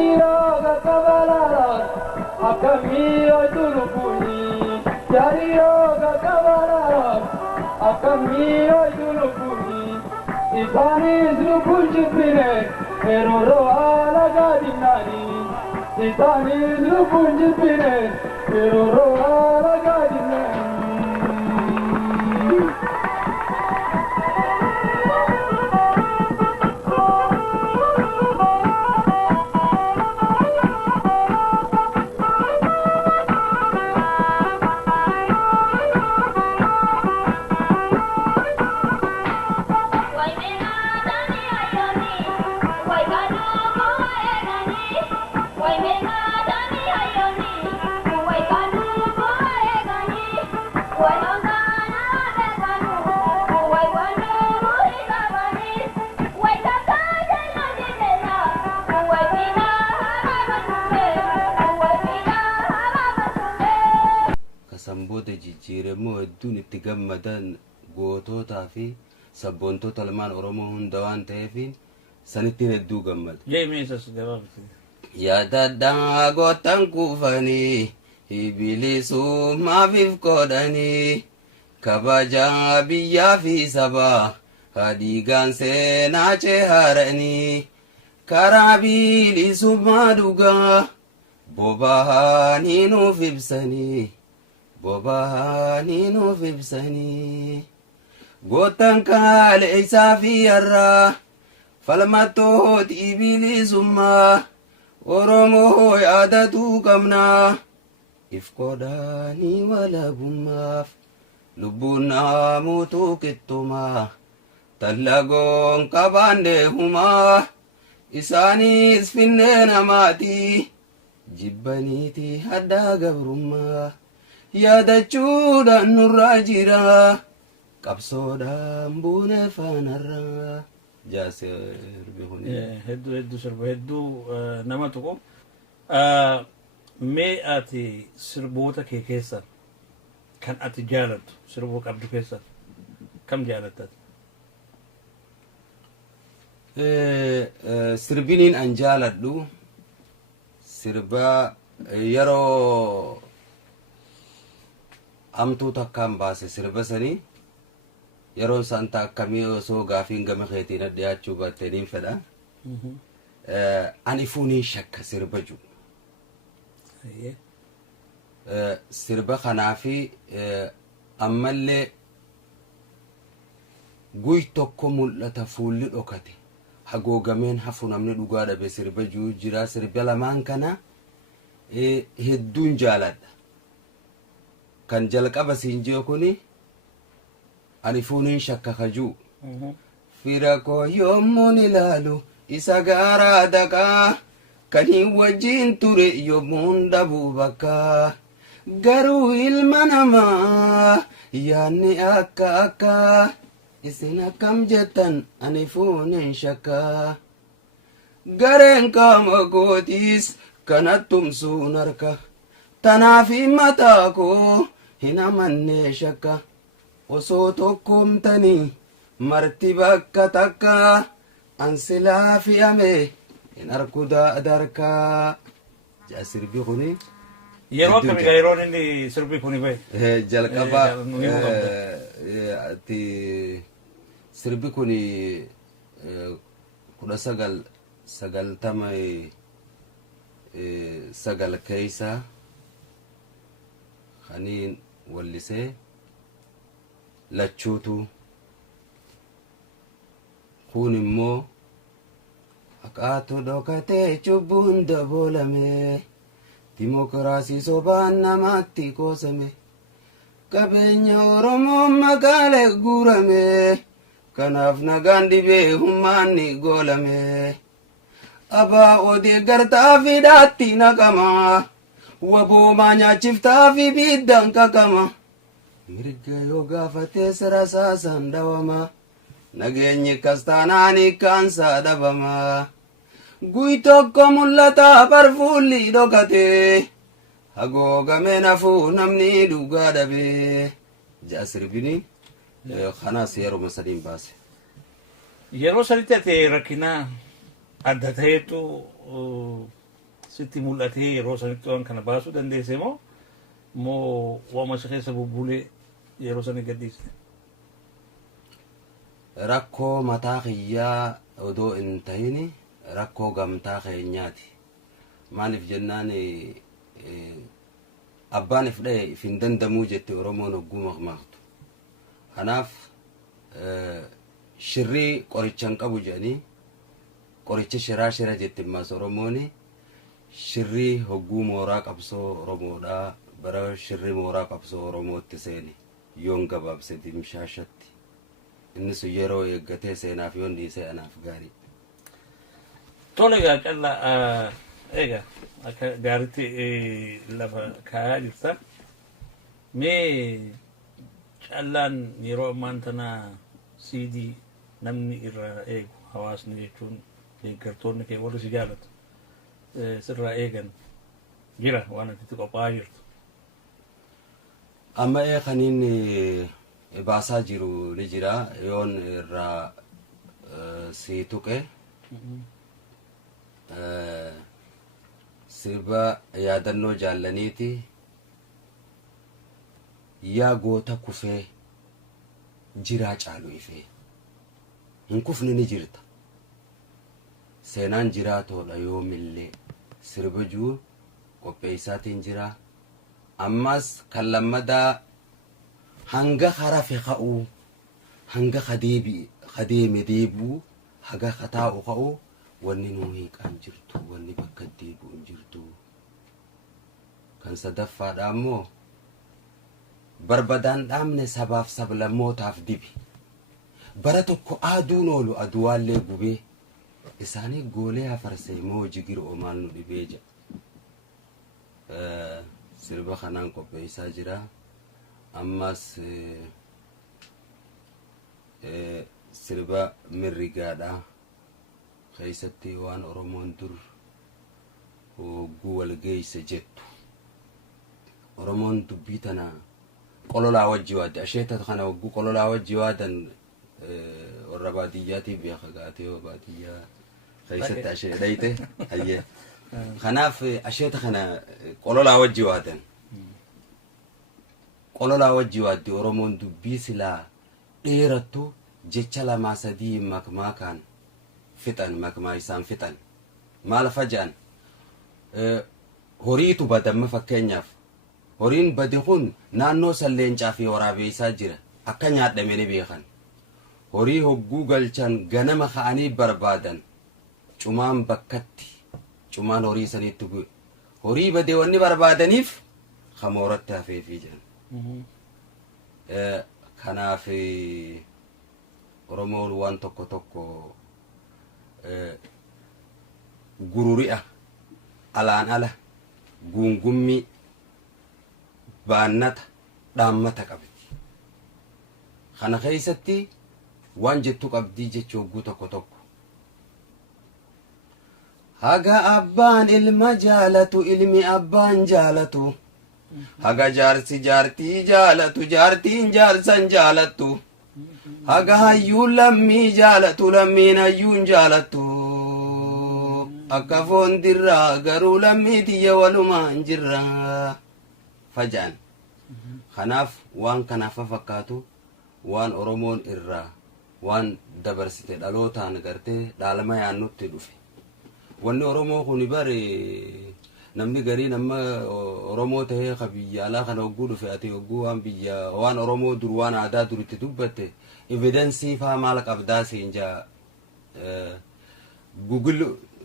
Jariroga kabalaran akamiyo tulupuni Jariroga kabalaran akamiyo tulupuni Isanis lupunjipine eroro alaga dinani Isanis lupunjipine eroro alaga dinani Samboota jijjiiramoo hedduun itti gammadan gootootaa fi sabboontoota ilmaan Oromoo hunda waan ta'eef sanittiin hedduu gammada. Yaadadhaa gootan kuufanii bilisummaaf qoodanii kabajaa biyyaa fi sabaa hadiigaan seenaa ceharanii karaa bilisummaa dhugaa boba'anii nuuf ibsanii. Boba'anii nuuf ibsanii gootan kaleessaa fi har'aa falmattooti bilisummaa Oromoo yaadatuu qabnaa if qoodanii walabummaaf lubbuun namuutu qixxumaa tallagoon qabaannee humaa isaanis finnee namaatii jibbaniiti addaa gabrummaa yaadachuudhaan nurraa jira qabsoodhaan buune faanarraa jaasirbi huni hedduu sirba hedduu nama tuqu mee ati sirboota kee keessa kan ati jaalattu sirboo qabdu keessa kam jaalattat? Sirbiniin an jaaladhu sirba yeroo amtuu takkaan baase sirba sanii yeroon santa akkamii osoo gaafiin gama keetiin dhiyaachuu baatteniin fedha. Ani fuuniin shakka sirba jiru. Sirba kanaafi ammallee guy tokko mul'ata fuulli dhokate hagoogameen hafu namni dhugaa dhabe sirba jiru jira. Sirba lamaan kana hedduun jaaladha. Kan jalqaba siin jee kuni ani fuuniin shakka kajuu fira koo yommuun ilaalu isa gaaraa dhaqaa kan hin wajjiin ture yommuun dhabuu bakka garuu ilma namaa yaanni akka isin akkam jettan ani fuuniin shakka gareen qaama kootiis kanattumsuun harka tanaaf mataa koo hin amannee shakka osoo tokkoomtanii marti bakka takka an silaa fi'ame hin arku darkaa. Sirbi kuni yeroo akkamii yeroon inni sirbi kuni bahe? Jalqaba ati sirbi kuni 1999 keessa kaniin wallisee lachuutu kun immoo haqaatu dhokatee cubbuun dabolame dimokiraasii sobaan namaatti qoosame qabeenya Oromoo magaalee guurame kanaaf nagaan dhibee humnaanni goolame abaa odee gartaa fidhaatti naqama waboomaa nyaachiftaa fi biddaan kakama mirga yoo gaafatee sirasaasan dhawama nageenyi kastaanaan ikkaansaa dhabama guy tokko mul'ata barfuulli dhokate hagoogamee nafuu namni dhugaa dhabe. Sirbini kanaas yeroo sadiin baase. Yeroo sadiitti ati rakkina adda ta'etu sitti mul'atee yeroo sanitti waan kana baasuu dandeesse moo waama si keessa bubbulee yeroo sani gadhiiste? Rakkoo mataa kiyyaa odoo hin ta'in rakkoo gamtaa keenyaati. Maaliif jennaan abbaan if dhaye if hin dandamuu jette Oromoon hogguu maqmaaqtu. Kanaaf shirrii qoricha hin qabu jedhanii qoricha shira jette ammas Oromooni shirrii hogguu mooraa qabsoo Oromoodhaa bara shirrii mooraa qabsoo Oromootti seeni yoon gabaabse dimshaashatti. Innis yeroo eeggatee seenaaf yoon dhiisee anaaf gaarii. Tole egaa callaa egaa akka gaariitti lafa kaayaa jirta. Mee callaan yeroo ammaan tana CD namni irraa eegu hawaasni jechuun deeggartoonni kee warri si jaalatu sirraa eegan jira waan ati qophaa'aa jirtu. Amma kaniin baasaa jiru ni jira yoon irraa si tuqe sirba yaadannoo jaallaniiti yaa goota kufee jiraa caalu ifee hin kufne ni jirta seenaan jiraatoodha yoomillee sirba juu qopheessaatiin jira ammas kan lammadaa hanga harafe ka'uu hanga kadeeme deebuu haga kataa'u ka'uu wanni nuu hiiqaan jirtu wanni bakka deebi'u hin jirtu. Kan sadaffaadha ammoo barbadaan dhaamne sabaaf sablammootaaf dibi bara tokko aaduun oolu aduwaallee gubee isaanii goolee hafarsee moo jigiroo maal nu dhibee jedha. Sirba kanaan qopheessaa jira. Ammas sirba mirrigaadha keessatti waan Oromoon dur hogguu wal geeyse jettu Oromoon dubbii tana qololaa wajji waadde asheeta kana hogguu qololaa wajji waadan warra baadiyyaatiif beeka gaatee baadiyyaa keessatti ashee dhayte hayyee kanaaf asheeta kana qololaa wajji waadan qololaa wajji waadde Oromoon dubbii silaa dheerattu jecha lamaa sadii makmaa kaan fixan makmaa isaan fixan maal fajaan horiitu badamma fakkeenyaaf horiin bade kun naannoo salleencaa fi waraabeessaa jira akka nyaadhame ni beekan horii hogguu galchan ganama ka'anii barbaadan cumaan bakkatti cumaan horii saniitti bu'e horii bade wanni barbaadaniif kamooratti hafeefii jiran. Kanaaf Oromoon waan tokko gururi'a alaan ala guungummi baannata dhaammata qabdi. Kana keessatti waan jettu qabdii jechuu hogguu tokko haga abbaan ilma jaalatu ilmi abbaan jaalatu haga jaarsi jaartii jaalatu jaartiin jaarsan jaalattu haga hayyuun lammii jaalatu lammiin hayyuun jaalattu akka foon dirraa garuu lammii tiyya walumaan jirra fajaan. Kanaaf waan kanaaf fakkaatu waan Oromoon irraa waan dabarsite dhalootaan gartee dhaalma yaannutti dhufe wanni Oromoo kun bare namni garii nama Oromoo ta'ee ka biyya alaa kana hogguu dhufe ati hogguu waan biyya waan Oromoo dur waan aadaa duritti dubbatte evidensii faa maal qabdaa seenjaa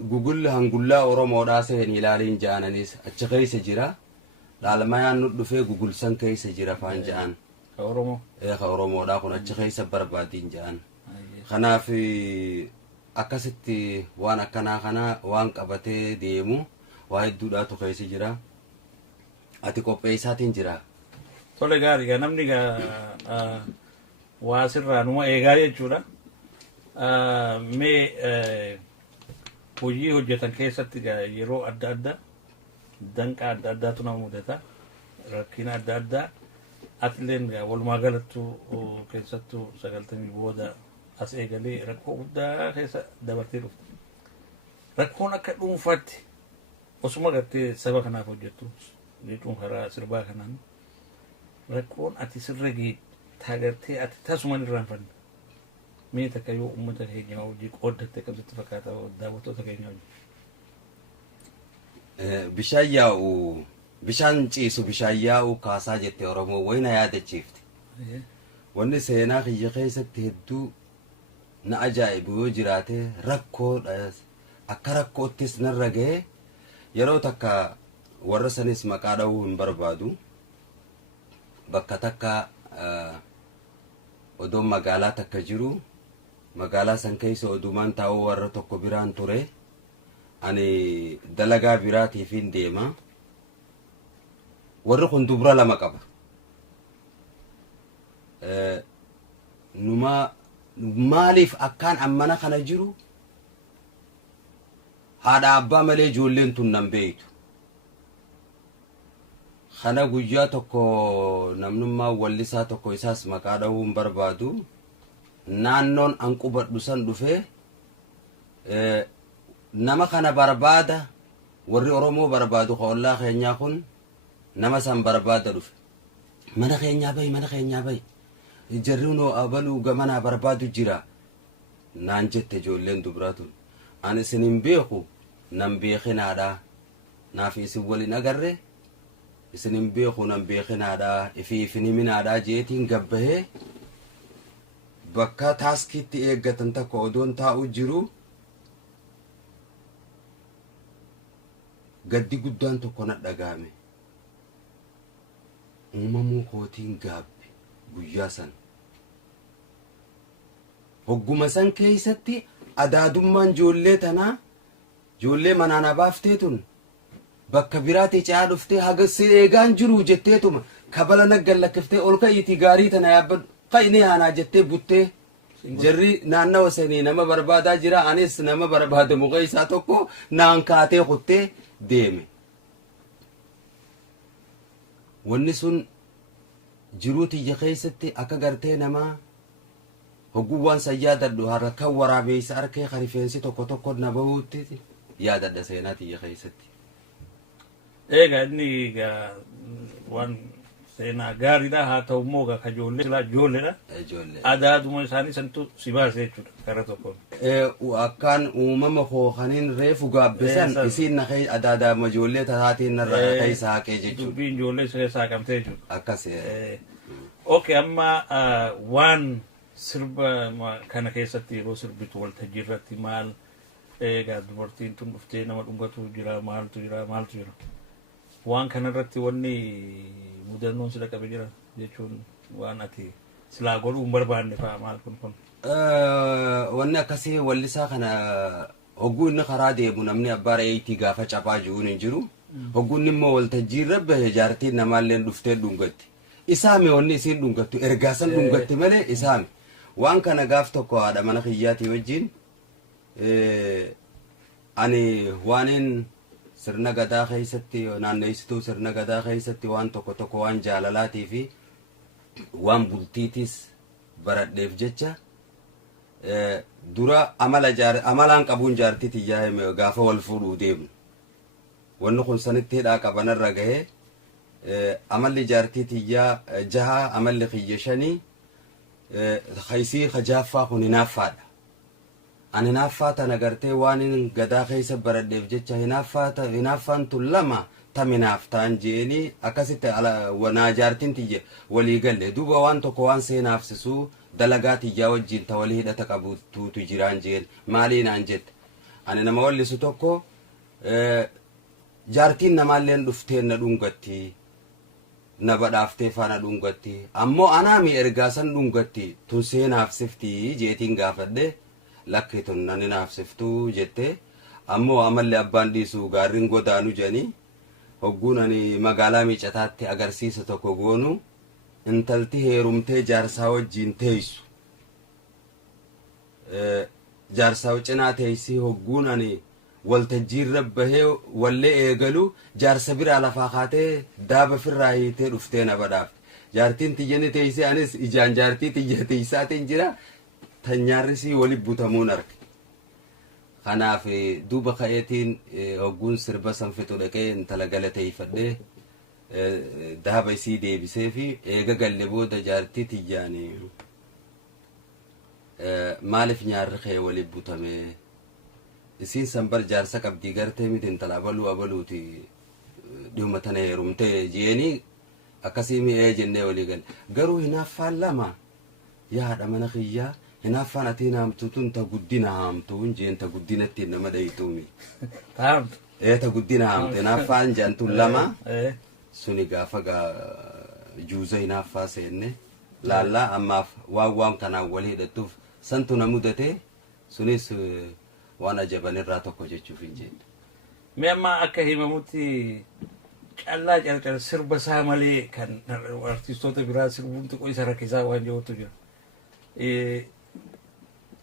Google hangullaa Oromoodhaa seen ilaaliin jaananis achi keessa jira dhaalmayaan nu dhufee Google san keessa jira faan jaan ka Oromoodhaa kun achi keessa barbaadiin jaan. Kanaaf akkasitti waan akkanaa kana waan qabatee deemu waa hedduudhaatu keessa jira ati qopheessaatiin jira. Tole gaarii namni waa sirraa numa eegaa jechuudha. Mee hojii hojjetan keessatti yeroo adda addaa danqaa adda addaatu nama mudata rakkina adda addaa atileen walumaa galattu keessattuu 90 booda as eegalee rakkoo guddaa keessa dabartee dhufte. Rakkoon akka dhuunfaatti osuma gartee saba kanaaf hojjettu jechuun karaa sirbaa kanaan rakkoon ati sirra gee taagartee ati tasumaan irraanfanne mee takka yoo uummata keenya hojii qooddatte qabsitti fakkaata daawwattoota keenya hojii. Bishaan yaa'u bishaan ciisu bishaan yaa'u kaasaa jette Oromoo wayna yaadachiifte. Wanni seenaa kiyya keessatti hedduu na ajaa'ibu yoo jiraate rakkoodha akka rakkoottis narra ga'e yeroo takka warra sanis maqaa dha'uu hin barbaadu bakka takka odoon magaalaa takka jiru magaalaa san keessa odumaan taa'uu warra tokko biraan ture ani dalagaa biraatiifin deema warri kun dubra lama qaba numa maaliif akkaan ammana kana jiru haadha abbaa malee ijoolleen tun nan beeytu kana guyyaa tokko namnummaa wallisaa tokko isaas maqaa dha'uu hin barbaadu naannoon an qubadhu san dhufee nama kana barbaada warri Oromoo barbaadu qoollaa keenyaa kun nama san barbaada dhufe mana keenyaa bayi jarriunoo abaluu gamanaa barbaadu jira naan jette ijoolleen dubraatun ani isin hin beeku nan beekinaadha naaf isin waliin agarre isin hin beeku nan beekinaadha ifin himinaadha jeetiin gabbahee bakka taaskiitti eeggatan takka odoon taa'u jiru gaddi guddaan tokko na dhagaame uumamuu kootiin gaabbe guyyaa san hogguma san keessatti adaadummaan ijoollee tanaa ijoollee manaan abaafteetun bakka biraatti caa dhuftee haga si eegaan jiru jetteetuma kabala naggallakiftee ol ka'iitii gaarii tana yaabbadhu ka'inee haanaa jettee buttee jarri naannawa sanii nama barbaadaa jira anis nama barbaada muka isaa tokko naan kaatee kuttee deeme wanni sun jiruu tiyya keessatti akka gartee namaa hogguwwan san yaadadhu harka waraabeysa arkee rifeensi tokko tokko na bahuutti yaadadha seenaa tiyya keessatti. Egaa inni waan seenaa gaariidha haa ta'u immoo ka ijoolleedha. Adaaduma isaanii santu si baase jechuudha karaa tokkoon. Akkaan uumama hookaniin reefu gaabbisan isiin na adaadaama ijoollee taatiin narra keessa haqee jechuudha. Dubbiin ijoollee keessaa qabtee jechuudha. Akkas. Okay, amma waan sirba kana keessatti yeroo sirbitu waltajjii irratti maal egaa dubartiin tun dhuftee nama dhungatu jira maaltu jira waan kana irratti wanni mudannoon sida qabe jira jechuun waan ati silaa godhuu hin barbaanne fa'aa maal kun wanni akkasii wallisaa kana hogguu inni karaa deemu namni abbaa reeyitii gaafa caphaa jiruun hin jiru hogguu inni immoo waltajjii irra bahe jaartiin namaalleen dhuftee dhungatti isaame wanni isiin dhungattu ergaasan dhungatti malee isaame waan kana gaaf tokko haadha mana kiyyaatii wajjin ani waanin sirna gadaa keessatti naanneessituu sirna gadaa keessatti waan tokko waan jaalalaatii fi waan bultiitis baradheef jecha dura amalaan qabuun jaartii tiyyaa gaafa wal fuudhuu deemnu wanni kun sanitti hidhaa qabanarra gahee amalli jaartii tiyyaa jaha amalli kiyya shanii kaysii kajaaffaa kun hinaaffaadha ani hinaaffaa tana gartee waan gadaa keessa baradheef jecha hinaaffaan tun lama tam hinaaftaan jeeni akkasitti wanaa jaartiin tiyya walii galle duuba waan tokko waan seenaafsisuu dalagaa tiyyaa wajjin ta walii hidhata qabutuutu jiraan jeen maalii naan jette ani nama wallisu tokko jaartiin namaalleen dhufteen na dhungatti na badhaaftee faana dhungatti ammoo anaami ergaasan dhungatti tun seenaafsiftii jeetiin gaafadhe lakki tun nani naafsiftuu jette ammoo amalli abbaan dhiisu gaarrin godaanu jedhanii hogguun ani magaalaa miicataatti agarsiisa tokko goonu intalti heerumtee jaarsaa wajjiin teessu jaarsaa cinaa teessii hogguun ani waltajjiirra bahee wallee eegalu jaarsa biraa lafaa kaatee daaba firraa hiitee dhuftee na badhaafte jaartiin tiyyani teessee anis ijaan jaartii tiyya teessaatiin jira tanyaarrisii wali butamuun arge kanaaf duuba ka'eetiin hogguun sirba san fixu dhaqee intala galateeffadhee dahaba isii deebisee fi eega galle booda jaartii tiyyaanii maaliif nyaarri kee waliin butame isiin san bar jaarsa qabdii gartee miti intala abaluuti dhuma tana heerumtee jeeni akkasii mi'ee jennee walii galle garuu hinaaffaan lama yaadha mana kiyyaa hinaaffaan atiin haamtuutun ta guddina haamtuun jeen ta guddinatti nama dhayituumi Taamtu. ta guddina haamte hinaaffaan jaantun lama suni gaafa juuza hinaaffaa seenne laallaa ammaaf waan kanaan wal hidhattuuf santu na mudate sunis waan ajabanirraa tokko jechuuf hin jenne. Mee amma akka himamutti callaa calcal sirba isaa malee kan artistoota biraa sirbuun xiqqoo isa rakkisaa waan jirutu jira.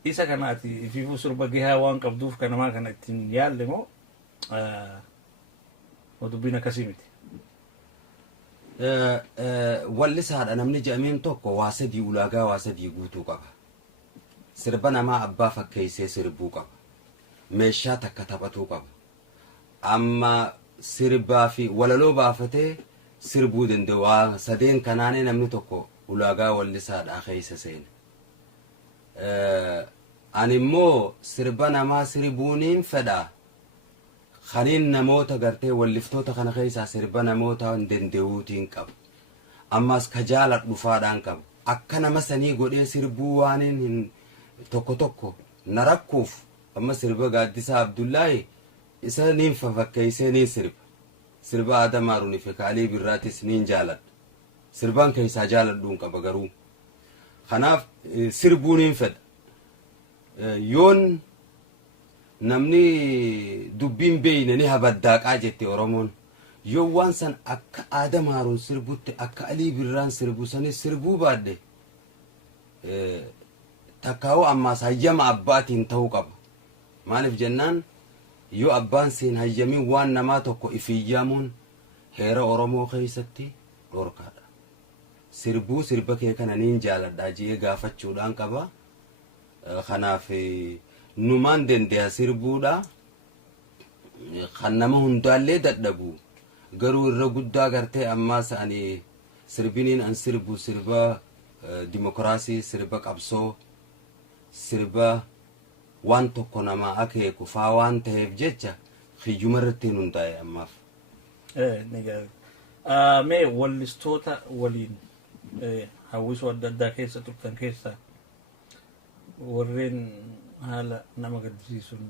Isa kanaati ififuu sirba gahaa waan qabduuf kan namaa kana ittiin yaalle moo dubbiin akkasii miti. Wallisaadha namni jedhameen tokko waa sadii ulaagaa waa sadii guutuu qaba. Sirba namaa abbaa fakkeessee sirbuu qaba. Meeshaa takka taphatuu qaba. Amma sirbaa fi walaloo baafatee sirbuu danda'u waa sadeen kanaanii namni tokko ulaagaa wallisaadhaa keessa seene. Ani immoo sirba namaa sirbuuniin fedha. Khaniin namoota gartee walliftoota kana keessaa sirba namoota danda'uutiin qaba. Ammas ka jaaladhu faadhaan qaba. Akka nama sanii godhee sirbuu waaniin hin tokko na rakkuuf amma sirba Gaaddisaa Abdullaahi isa niin fakkeessee niin sirba Adamaa Runifee Kaalii Birraatis niin jaaladha. Sirbaan keessaa jaaladhuun qaba garuu. Kanaaf sirbuu niin fedha. Yoon namni dubbiin beeyne ni habaddaaqaa jette Oromoon. Yoo waan san akka Adamaa Run sirbutti akka Alii Birraan sirbu sanis sirbuu baadde takkaa'uu ammaas hayyama abbaatiin ta'uu qaba. Maaliif jennaan yoo abbaan seen hayyamin waan namaa tokko ifiyyamuun heera Oromoo keessatti dhorkaadha. Sirbuu sirba kee kana niin jaaladhaa jee gaafachuudhaan qaba. Kanaaf numaan dandeenya sirbuudha. Kan nama hundaallee dadhabu garuu irra guddaa gartee ammaas ani sirbiniin an sirbu sirba dimokiraasii sirba qabsoo sirba waan tokko nama akeeku faa waan ta'eef jecha hiyyuma irratti hundaa'e ammaaf. Mee wallistoota waliin hawwisoo adda addaa keessa turtan keessaa warreen haala nama gaddisiisuun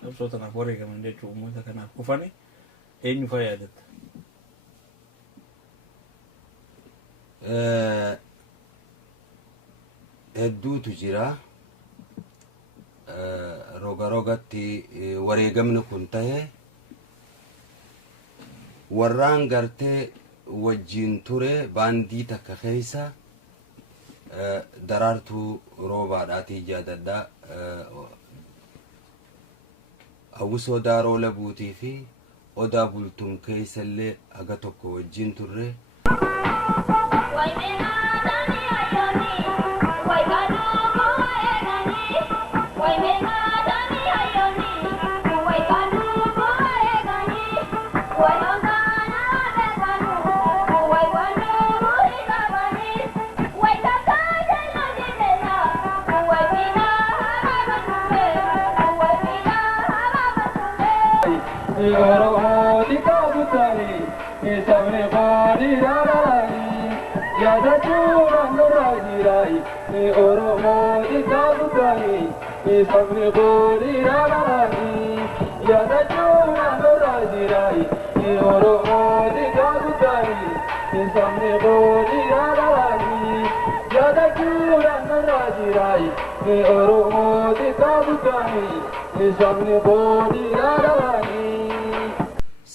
qabsoo tanaaf wareegaman jechuun uummata kanaaf dhufani eenyu fa'aa yaadatta? Hedduutu jira. Rogatti wareegamni kun ta'e warraan gartee wajjin ture baandii takka keessa Daraartuu Roobaadhaatii yaadadha. Hawwisoo Daaroo Labuutii fi Odaa Bultum keessallee aga tokko wajjin turre.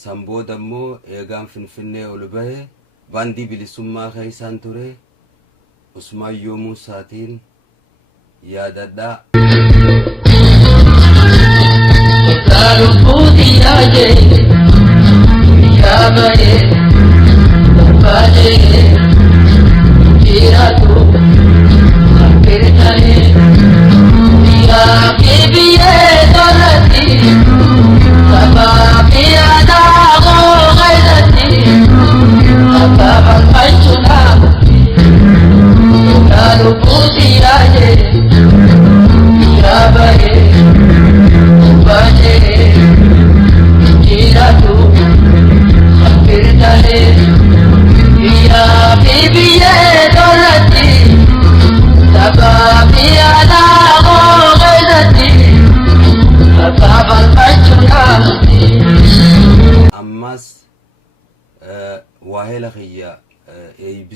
Sambooda immoo eegaan Finfinnee ol bahe baandii bilisummaa keessaan ture Usmaayyoo Muusaatiin yaadadha. Baby, yeah,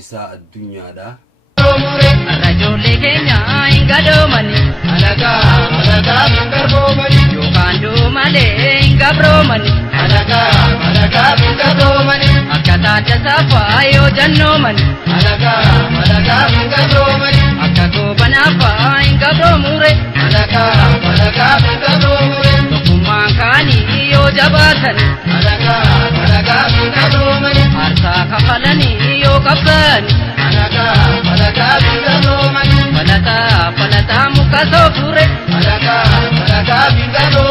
guddisaa addunyaadha. Rajoollee keenya hin gadoomani alagaa hin garboomani yookaan duumalee hin gabroomani alagaa hin garboomani akka taata saafaa yoo jannoomani alagaa hin garboomani akka goobanaafaa hin gabroomure alagaa hin garboomure tokkummaan kaanii yoo jabaatani alagaa hin garboomani aarsaa kafalanii yoo qabsaani alagaa hin garboomani falata muka soofure alagaa hin garboomani